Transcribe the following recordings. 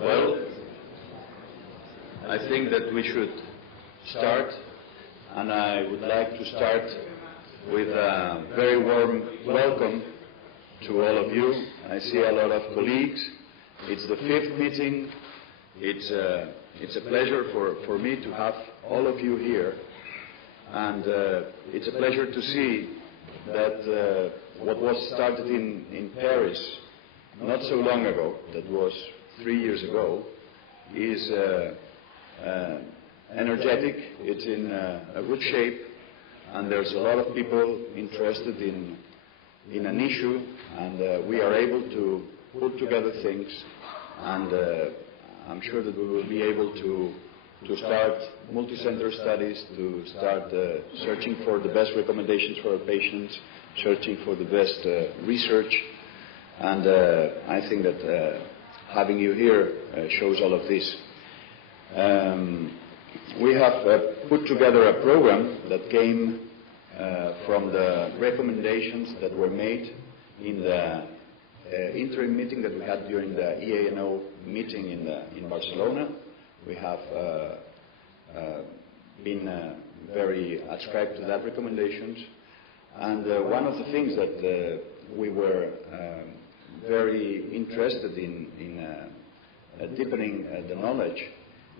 Well, I think that we should start, and I would like to start with a very warm welcome to all of you. I see a lot of colleagues. It's the 5th meeting. It's a pleasure for me to have all of you here, and it's a pleasure to see that what was started in Paris not so long ago, that was 3 years ago, is energetic, it's in a good shape, and there's a lot of people interested in an issue, and we are able to put together things, and I'm sure that we will be able to start multi-center studies, to start searching for the best recommendations for our patients, searching for the best research, and I think that having you here shows all of this. We have put together a program that came from the recommendations that were made in the interim meeting that we had during the EANO meeting in Barcelona. We have been very ascribed to that recommendations, and one of the things that we were very interested in deepening the knowledge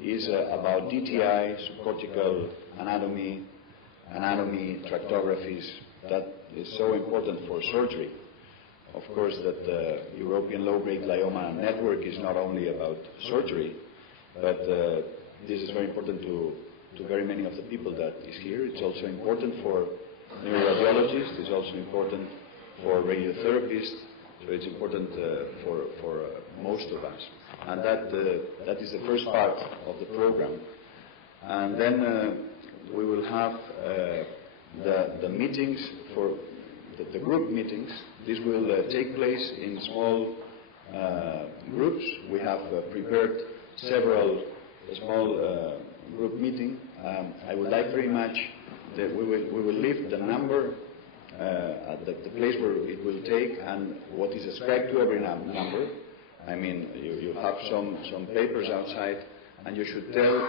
is about DTI, subcortical anatomy, tractographies. That is so important for surgery. Of course, that the European low-grade glioma network is not only about surgery, but this is very important to very many of the people that is here. It's also important for neuroradiologists. It's also important for radiotherapists. So it's important for most of us. And that is the first part of the program. And then we will have the meetings for the group meetings. This will take place in small groups. We have prepared several small group meetings. I would like very much that we will leave the number at the place where it will take and what is ascribed to every number. I mean, you have some papers outside, and you should tell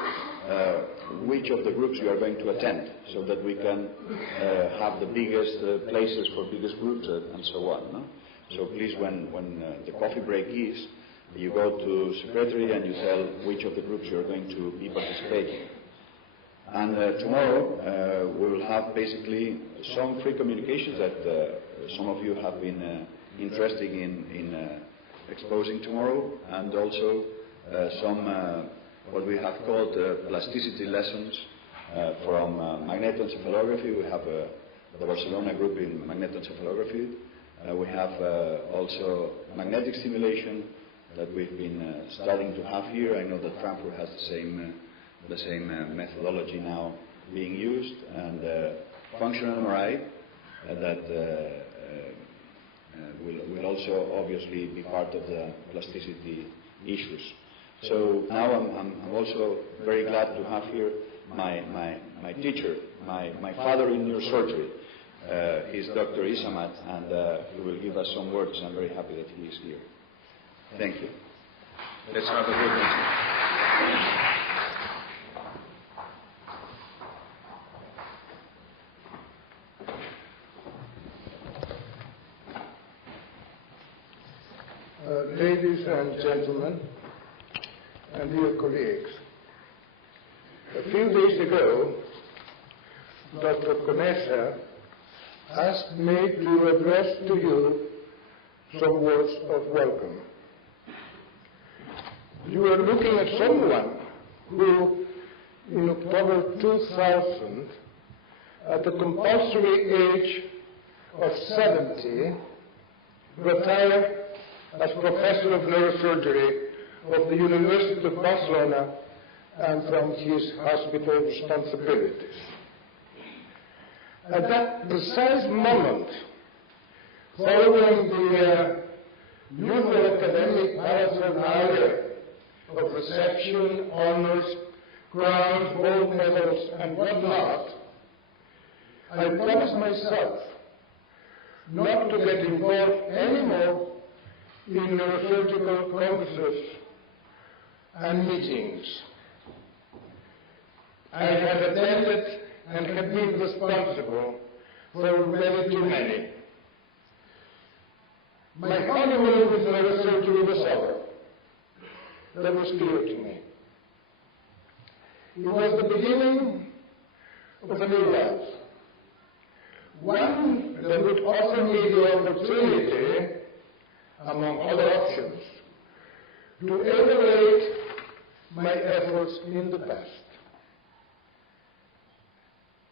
which of the groups you are going to attend, so that we can have the biggest places for biggest groups and so on. No? So please, when the coffee break is, you go to secretary and you tell which of the groups you are going to be participating. And tomorrow we will have basically some free communications that some of you have been interested in exposing tomorrow, and also some what we have called plasticity lessons from magnetoencephalography. We have the Barcelona group in magnetoencephalography. We have also magnetic stimulation that we've been starting to have here. I know that Frankfurt has the same methodology now being used, and functional MRI that will also obviously be part of the plasticity issues. So now I'm also very glad to have here my teacher, my father in neurosurgery. He's Dr. Isamat, and he will give us some words. I'm very happy that he is here. Thank you. Let's have a good meeting. Ladies and gentlemen, and dear colleagues, a few days ago, Dr. Conesa asked me to address to you some words of welcome. You are looking at someone who, in October 2000, at the compulsory age of 70, retired as professor of neurosurgery of the University of Barcelona and from his hospital responsibilities. At that precise moment, following the usual academic paraphernalia of reception, honors, crowns, gold medals, and whatnot, I promised myself not to get involved anymore in neurosurgical congresses and meetings. I have attended and have been responsible for many too many. My honeymoon with neurosurgery was over. That was clear to me. It was the beginning of a new life. One that would offer me the opportunity, among other options, to evaluate my efforts in the past.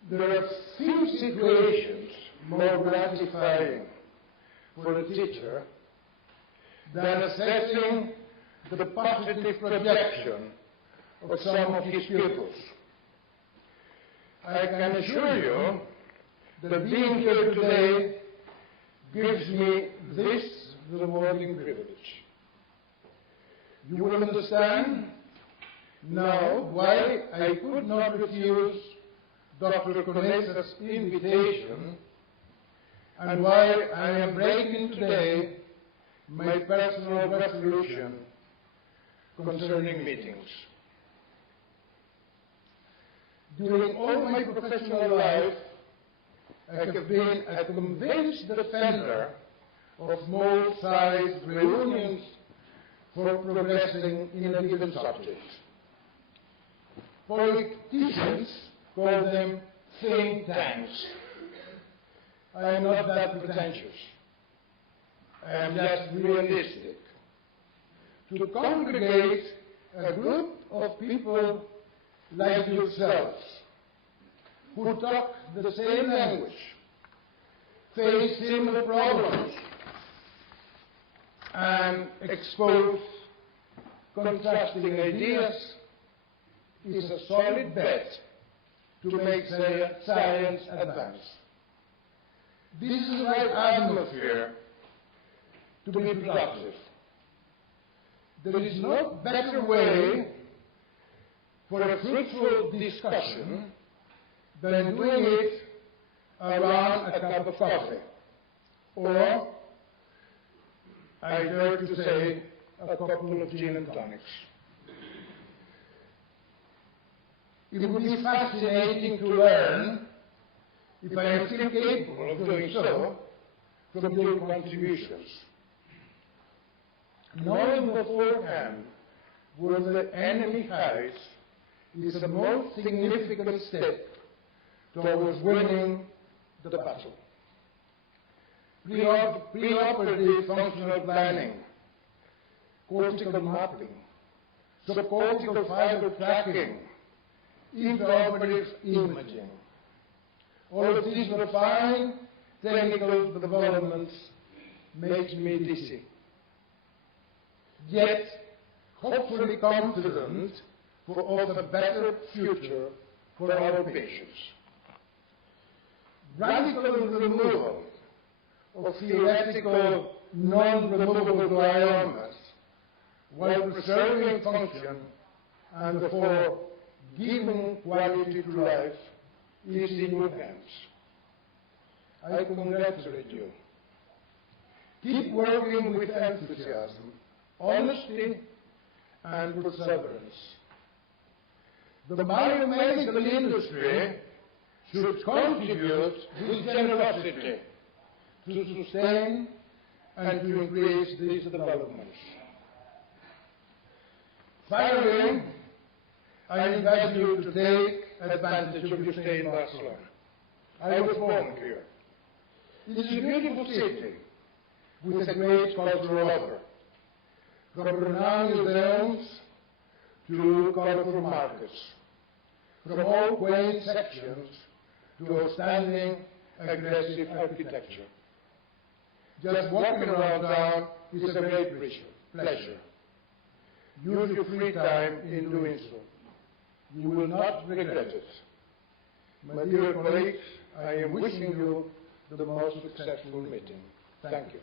There are few situations more gratifying for a teacher than assessing the positive projection of some of his pupils. I can assure you that being here today gives me this rewarding privilege. You will understand now why I could not refuse Dr. Conesa's invitation and why I am breaking today my personal resolution concerning meetings. During all my professional life, I have been a convinced defender of small-sized reunions for progressing in a given subject. Politicians call them think tanks. I am not that pretentious. I am just realistic. To congregate a group of people like yourselves, who talk the same language, face similar problems, and expose contrasting ideas, is a solid bet to make science advance. This is the right atmosphere to be productive. There is no better way for a fruitful discussion than doing it around a cup of coffee, or, I dare to say, a couple of gin and tonics. It would be fascinating to learn, if I am still capable of doing so, from your contributions. Knowing beforehand where the enemy hides is the most significant step towards winning the battle. Preoperative functional planning, cortical mapping, subcortical fiber tracking, intraoperative imaging. All of these refined technical developments makes me dizzy. Yet, hopefully confident of a better future for our patients. Radical removal of theoretical non-removable gliomas while preserving function and therefore giving quality to life is in your hands. I congratulate you. Keep working with enthusiasm, honesty, and perseverance. The biomedical industry should contribute with generosity to sustain and to increase these developments. Finally, I invite you to take advantage of your stay in Barcelona. I was born here. It is a beautiful city with a great cultural offer, from renowned museums to colorful markets, from all quaint sections to outstanding aggressive architecture. Just walking around town is a great pleasure. Use your free time in doing so. You will not regret it. My dear colleagues, I am wishing you the most successful meeting. Thank you.